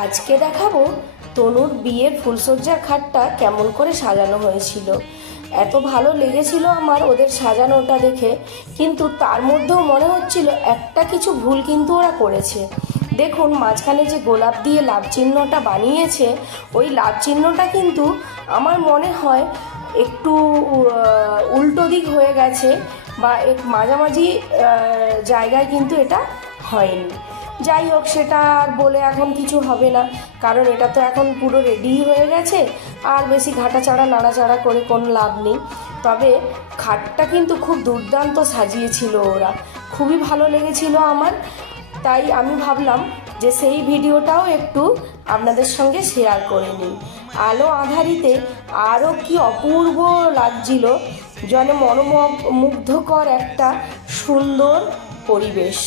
আজকে দেখাবো তনুর বিয়ের ফুলসজ্জার খাটটা কেমন করে সাজানো হয়েছিল। এত ভালো লেগেছিল আমার ওদের সাজানোটা দেখে, কিন্তু তার মধ্যেও মনে হচ্ছিল একটা কিছু ভুল কিন্তু ওরা করেছে। দেখুন, মাঝখানে যে গোলাপ দিয়ে লাভ চিহ্নটা বানিয়েছে, ওই লাভ চিহ্নটা কিন্তু আমার মনে হয় একটু উল্টো দিক হয়ে গেছে, বা এক মাঝামাঝি জায়গায় কিন্তু এটা হয়নি। যাই হোক, সেটা আর বলে এখন কিছু হবে না, কারণ এটা তো এখন পুরো রেডি হয়ে গেছে, আর বেশি ঘাটাচাড়া নাড়াচাড়া করে কোনো লাভ নেই। তবে খাটটা কিন্তু খুব দুর্দান্ত সাজিয়েছিল ওরা, খুবই ভালো লেগেছিল আমার। তাই আমি ভাবলাম যে সেই ভিডিওটাও একটু আপনাদের সঙ্গে শেয়ার করে নিই। আলো আঁধারিতে আরও কি অপূর্ব লাগছিল, যেন মনোমুগ্ধকর একটা সুন্দর পরিবেশ।